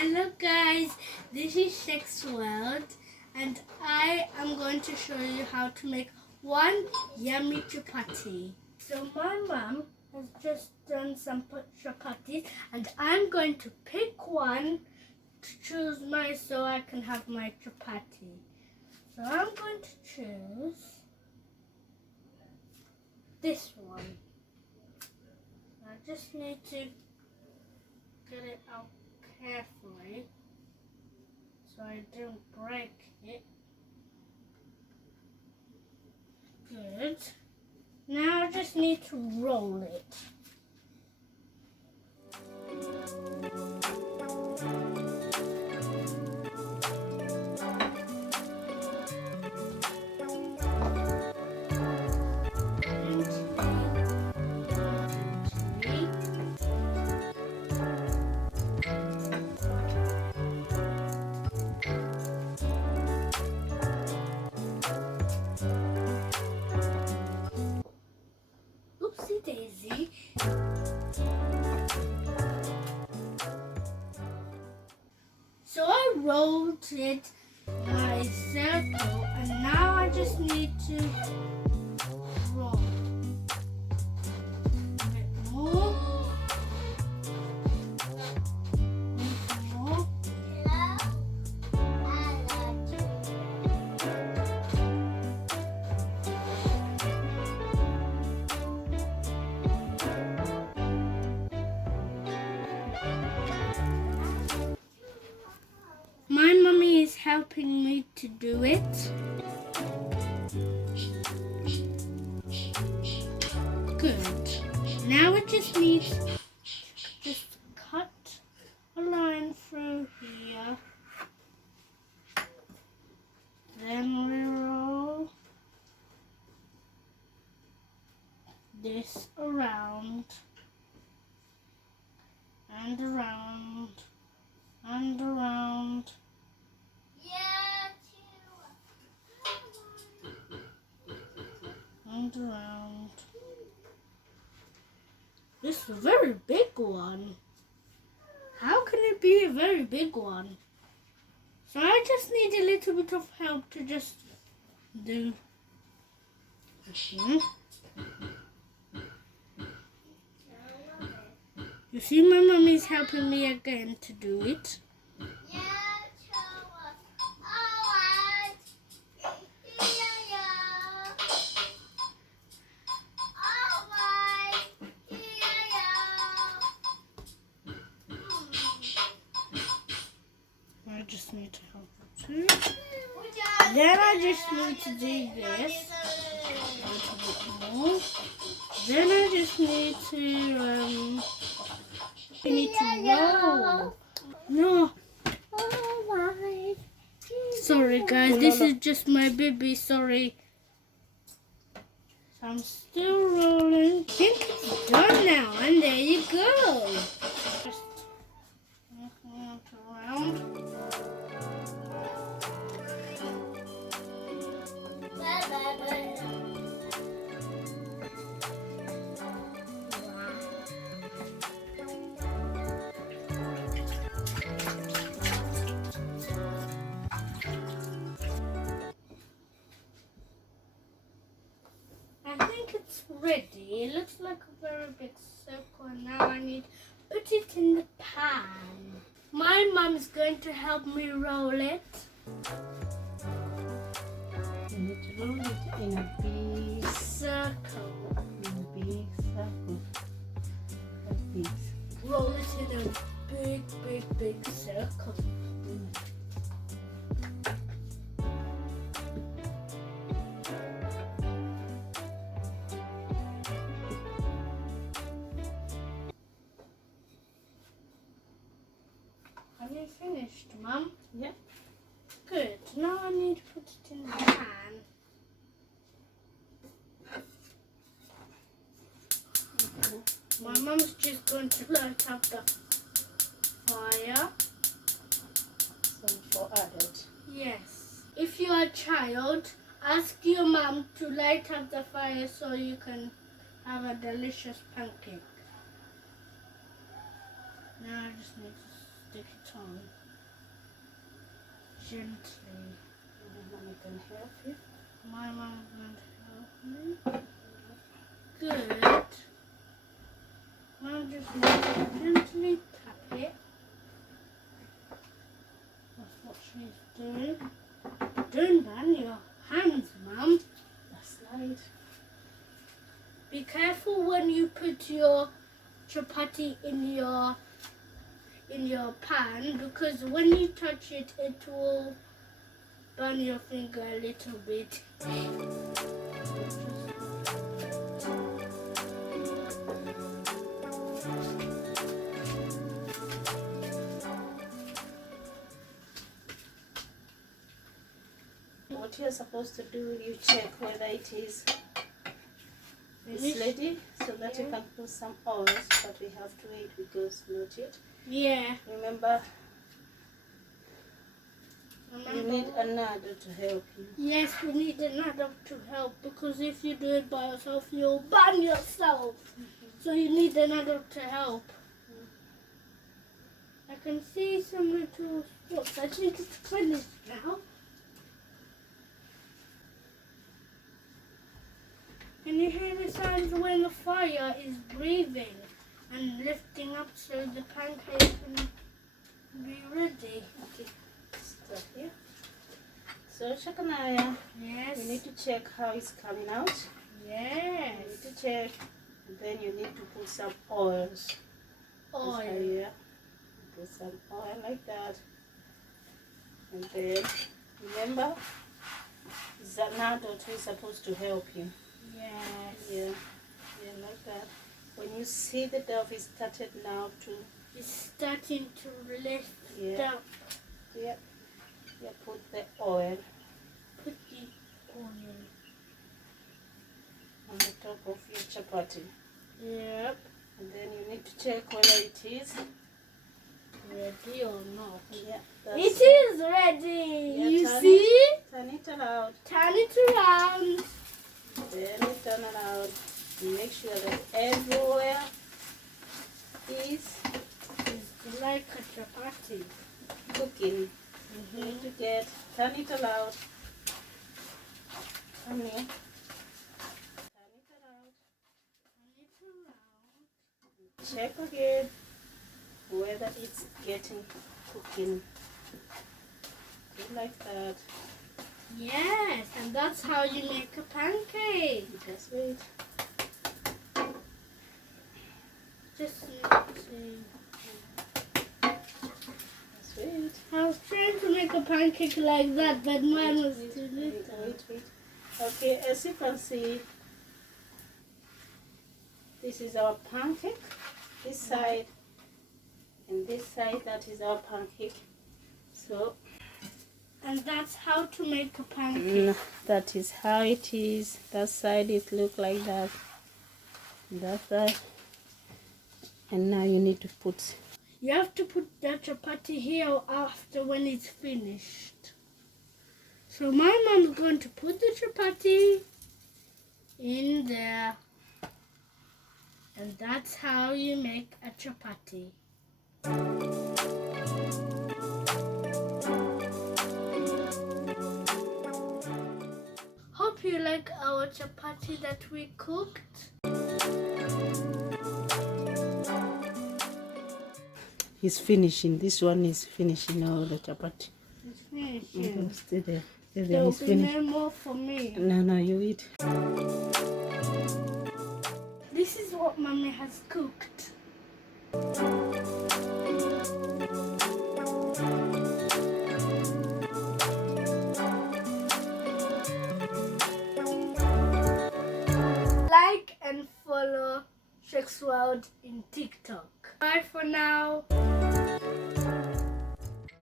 Hello guys, this is Shechs World and I am going to show you how to make one yummy chapati. So my mom has just done some chapatis and I'm going to pick one to choose so I can have my chapati. So I'm going to choose this one. I just need to get it out carefully so I don't break it. Good. Now I just need to roll it. Oopsie daisy. So I rolled it my circle and now I just need to roll a bit more. More. My mummy is helping me to do it. Good. Now it just needs just cut a line through here. Then we roll this around and around and around. And around. This is a very big one. How can it be a very big one? So I just need a little bit of help to just do. You see, my mummy's helping me again to do it. I just need to help her too. Then I just need to do this a little bit more. Then I just need to roll. No. Sorry guys, this is just my baby, sorry. So I'm still rolling. I think it's done now, and there you go. Just moving it around. I think it's ready. It looks like a very big circle and now I need to put it in the pan. My mom's going to help me roll it. You need to roll it in a big Circle. Like this. Roll it in a big circle. Have you finished, Mum? Yeah. Good. Now I need to put it in the pan. My mum's just going to light up the fire. Some for added. Yes. If you are a child, ask your mum to light up the fire so you can have a delicious pancake. Now I just need to stick it on gently. Mommy can help you. My mom will help me. Good. Mom just need to gently tap it. That's what she's doing. Don't burn your hands, Mum. That's right. Be careful when you put your chapati in your pan, because when you touch it, it will burn your finger a little bit. What you're supposed to do, you check whether it is ready, so that you can put some oils, but we have to wait because not yet. Yeah. Remember, you need another to help you. Yes, we need another to help, because if you do it by yourself, you'll burn yourself. So you need another to help. I can see some little spots. I think it's finished now. Can you hear the sounds when the fire is breathing and lifting up so the pancake can be ready? Okay, stop here. So, Shakanaya, Yes. you need to check how it's coming out. Yes. You need to check, and then you need to put some oils. Oil. Yeah. Put some oil like that. And then, remember, Zanado is supposed to help you. Yes. Yeah. Yeah, like that. When you see the dough is started now to... It's starting to lift Yeah. up. Yeah. Yeah, put the oil Put the oil. on the top of your chapati. Yep. And then you need to check whether it is Ready or not? yeah. It is ready. Yeah, You turn see? Turn it around. Turn it around. Then you turn around. Make sure that everywhere is It's like a chapati. cooking. You need to turn it around. Turn it. Turn it around. Check again whether it's getting cooking. Do like that. Yes, and that's how you make a pancake. Just wait. Just see. Just wait. I was trying to make a pancake like that, but mine was too little. Wait. Okay, as you can see, this is our pancake. This side and this side, that is our pancake. So, And that's how to make a pancake. that is how it is. That side it look like that. That side. And now you need to put. You have to put that chapati here after when it's finished. So my mom's going to put the chapati in there. And that's how you make a chapati. Hope you like our chapati that we cooked. He's finishing. This one is finishing all the chapati. It's finished. Stay there. Stay there. There'll He's be finished. no more for me. No, you eat. This is what Mommy has cooked. Like and follow Shechs World in TikTok. Bye for now.